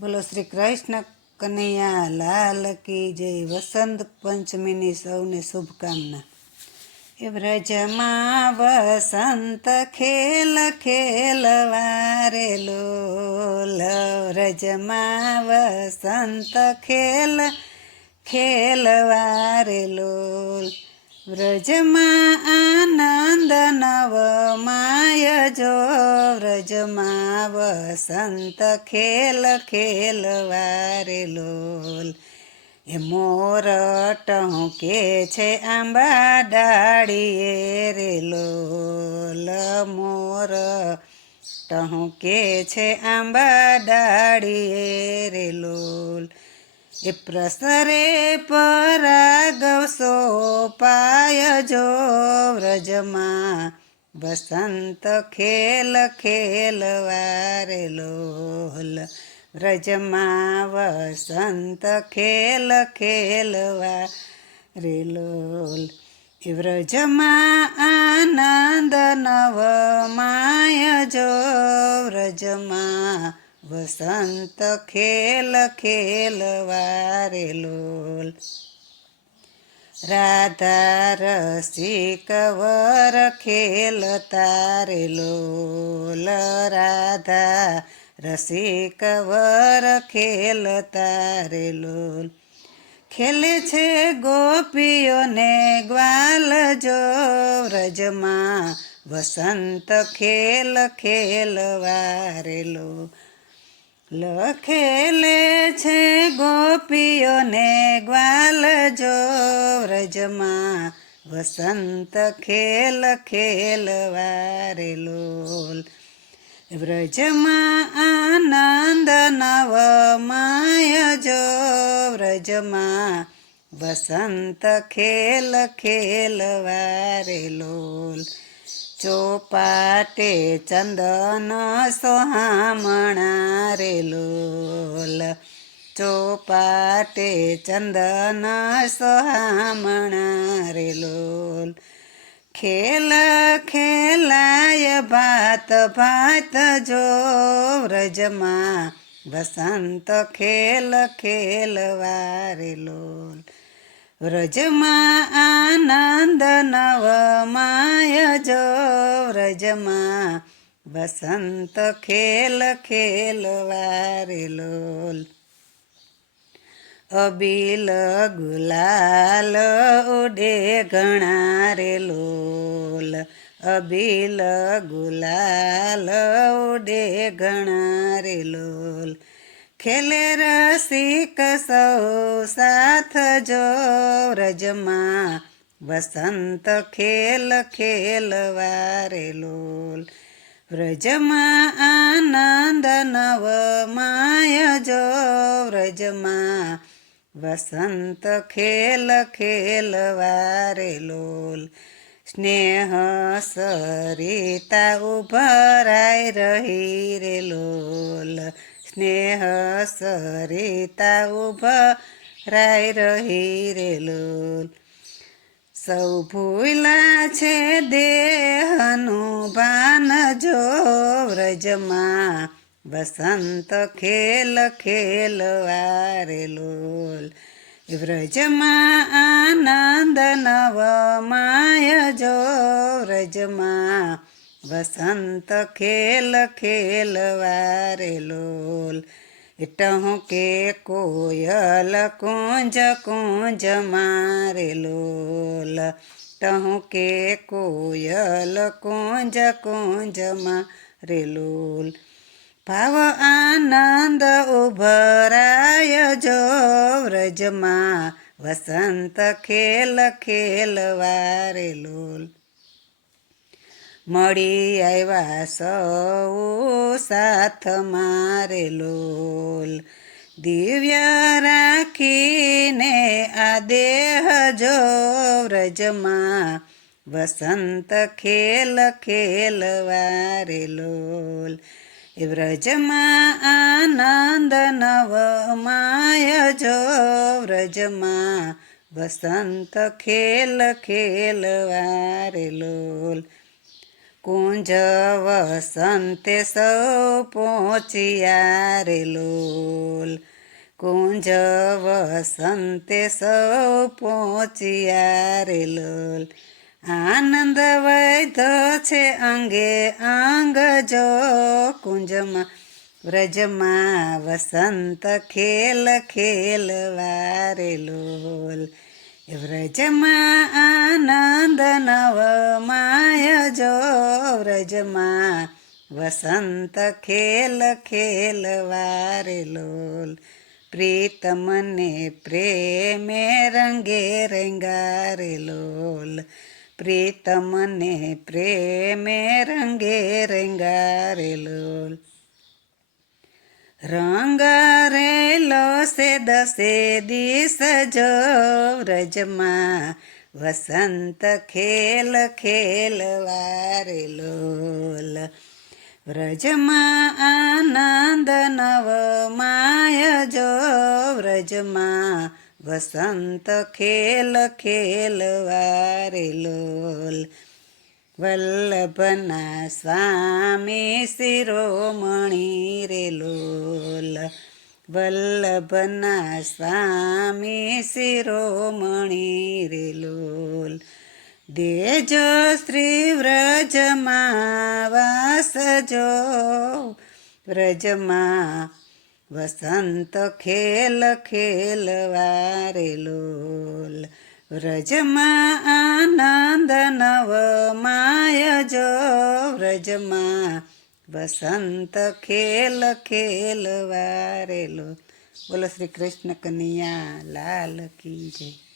બોલો શ્રી કૃષ્ણ કનૈયા લાલ કી જય. વસંત પંચમીની સૌને શુભકામના. એ વ્રજમાં વસંત ખેલ ખેલવારે લોલ, વ્રજમાં વસંત ખેલ ખેલવારે લોલ, વ્રજમાં આનંદ નવ માય જો, વ્રજમાં વસંત ખેલ ખેલવારે લોલ. એ મોર ટહુકે છે આંબા ડાળીએ રે લોલ, મોર ટહુકે છે આંબા ડાળીએ રે લોલ. એ પ્રસરે પરાગવસો પાય જો, વ્રજમાં વસંત ખેલ ખેલવારે લોલ, વ્રજમાં વસંત ખેલ ખેલવારે લોલ. એ વ્રજમાં આનંદ નવ માય જો, વ્રજમાં વસંત ખેલ ખેલવારે લોલ. રાધા રસિક વર ખેલતા રે લોલ, રાધા રસિક વર ખેલતા રે લોલ. ખેલે છે ગોપીઓને ગ્વાલ જો, વ્રજમાં વસંત ખેલ ખેલવારે લોલ. ખેલે છે ગોપીઓને ગ્વાલ જો, વ્રજમાં વસંત ખેલ ખેલવારે લોલ. વ્રજમાં આનંદ નવ માય જો, વ્રજમાં વસંત ખેલ ખેલવારે લોલ. ચોપાટે ચંદન સોહામણા રે લોલ, ચોપાટે ચંદન સોહામણા રે લોલ. ખેલ ખેલાય ભાત ભાત જો, વ્રજમાં વસંત ખેલ ખેલવારે લોલ. વ્રજમાં આનંદ નવ માય જો, વ્રજમાં વસંત ખેલ ખેલવારે લોલ. અબીલ ગુલાલ ઉડે ઘણા રે લોલ, અબીલ ગુલાલ ઉડે ઘણા રે લોલ. ખેલે રસિક સૌ સાથ જો, વ્રજમાં વસંત ખેલ ખેલવારે લોલ. વ્રજમાં આનંદ નવ માય જો, વ્રજમાં વસંત ખેલ ખેલવારે લોલ. સ્નેહ સરિતા ઉભરાઈ રહી રે લોલ, સ્નેહ સરિતા ઉભરાઈ રહી રે લોલ. સૌ ભૂલા છે દેહનું ભાન જો, વ્રજમાં વસંત ખેલ ખેલવારે લોલ. વ્રજમાં આનંદ નવ માય જો, વ્રજમાં વસંત ખેલ ખેલવારે લોલ. ટહુકે કોયલ કુંજ કુંજ મારે લોલ, ટહુકે કોયલ કુંજ કુંજ મારે લોલ. ભાવ આનંદ ઉભરાય જો, વ્રજમાં વસંત ખેલ ખેલવારે લોલ. મળી આવ્યા સૌ સાથ મારે લોલ, દિવ્ય રાખીને આ દેહ જો, વ્રજમાં વસંત ખેલ ખેલવારે લોલ. વ્રજમાં આનંદ નવ માય જો, વ્રજમાં વસંત ખેલ ખેલવારે લોલ. કુંજ વસંતે સૌ પહોંચ્યા રે લોલ કુંજ વસંતે સૌ પહોંચ્યા રે લોલ આનંદ વૈધ છે અંગે અંગ જો કુંજમાં વ્રજમાં વસંત ખેલ ખેલવા રે લોલ વ્રજમાં આનંદ નવ માય જો વ્રજમાં વસંત ખેલ ખેલવા રે લોલ પ્રીતમને પ્રેમે રંગે રંગા રે લોલ પ્રીતમને પ્રેમે રંગે રંગા રે લોલ રંગ રેલો સે દસે દિસ જો વ્રજમાં વસંત ખેલ ખેલવા રે લોલ વ્રજમાં આનંદ નવ માય જો વ્રજમાં વસંત ખેલ ખેલવા રે લોલ વલ્લભના સ્વામી શિરોમણી રે લોલ વલ્લભના સ્વામી શિરોમણી રે લોલ દેજો શ્રી વ્રજમાં વાસજો વ્રજમાં વસંત ખેલ ખેલવા રે લોલ વ્રજમાં આનંદ નવ માય જો વ્રજમાં વસંત ખેલ ખેલવા રે લોલ બોલો શ્રી કૃષ્ણ કનૈયા લાલ કી જય.